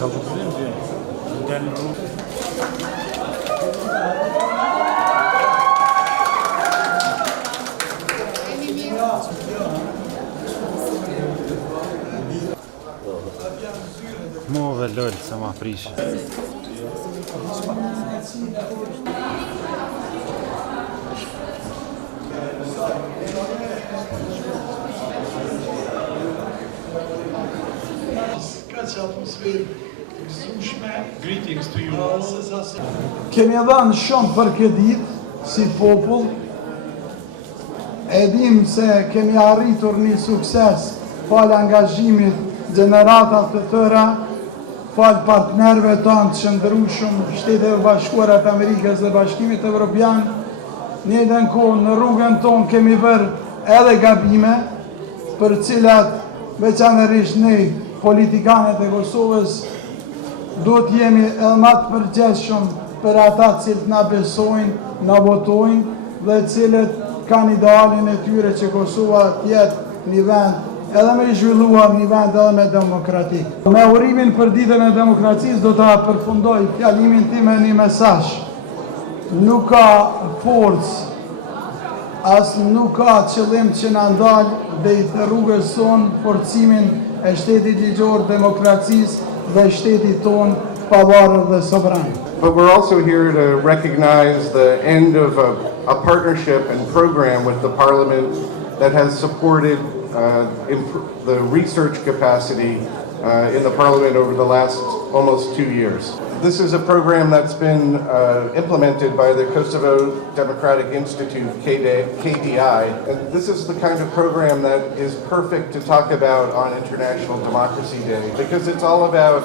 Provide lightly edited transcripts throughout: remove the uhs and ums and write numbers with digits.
Move lol, sa ma prish. Greetings to you. Kemi dhënë shumë për këtë ditë si popull. E dim se kemi arritur një sukses falë angazhimit gjeneratat të tëra, falë partnerve tonë të shëndërueshëm, Shtetet e Bashkuara të Amerikës dhe Bashkimit Evropian. Ne në kohë në rrugën tonë kemi bërë edhe gabime, për cilat veçanërisht ne politikanët e Kosovës duhet jemi edhe më të përgjegjshëm për ata cilët na besojnë, na votojnë dhe cilët kanë idealin e tyre që Kosova të jetë një vend edhe me zhvilluar, një vend edhe me demokratik. Me urimin për ditën e demokracisë do ta përfundoj fjalimin tim me një mesazh. Nuk ka forcë, as nuk ka qëllim që na ndal drejt rrugës sonë forcimin e shtetit ligjor, demokracisë dhe shtetit ton pavarur dhe sovran. But we're also here to recognize the end of a partnership and program with the Parliament that has supported the research capacity in the Parliament over the last almost 2 years. This is a program that's been implemented by the Kosovo Democratic Institute, KDI, and this is the kind of program that is perfect to talk about on International Democracy Day, because it's all about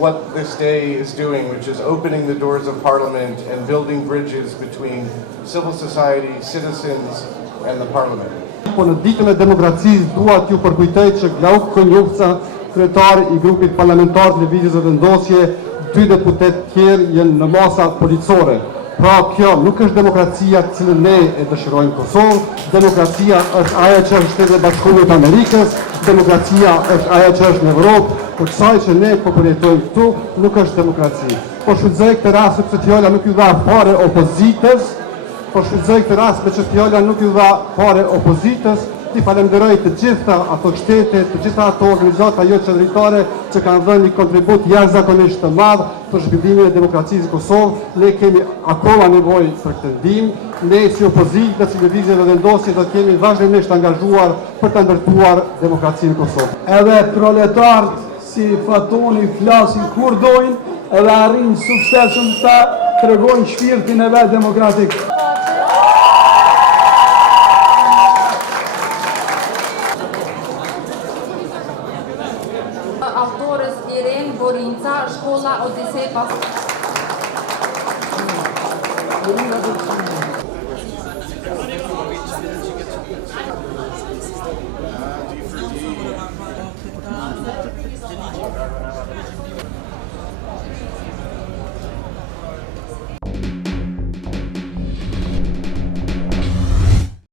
what this day is doing, which is opening the doors of Parliament and building bridges between civil society, citizens, and the Parliament. Po në ditën e demokracisë dua t'ju përkujtoj që Glauk Konjukca, kryetari i grupit parlamentar të lëvizjes së vendosje, 2 deputet tjerë janë në masa policore. Pra kjo nuk është demokracia të cilën ne e dëshirojmë Kosovë, demokracia është ajo që është Shtetet e Bashkuara të Amerikës, demokracia është ajo që është në Evropë, por kësaj që ne po përjetojmë këtu nuk është demokraci. Po shfrytëzoj këtë rast sepse fjala nuk ju dha fare opozitës, nuk ju dha fare opozitës. Ti falenderoj të gjitha ato shtete, të gjitha ato organizata jo qendritare që kanë dhënë një kontribut jashtëzakonisht të madh për zhvillimin e demokracisë në Kosovë. Ne kemi akoma nevojë për këtë ndihmë. Ne si opozitë dhe si lëvizje dhe vendosje do të jemi vazhdimisht angazhuar për të ndërtuar demokracinë në Kosovë. Edhe proletarët si Fatoni flasin kur dojnë edhe arrin suksesën ta tregojnë shpirtin e vet demokratik. Autores Irene Borinca, Shkolla Odisej Pas.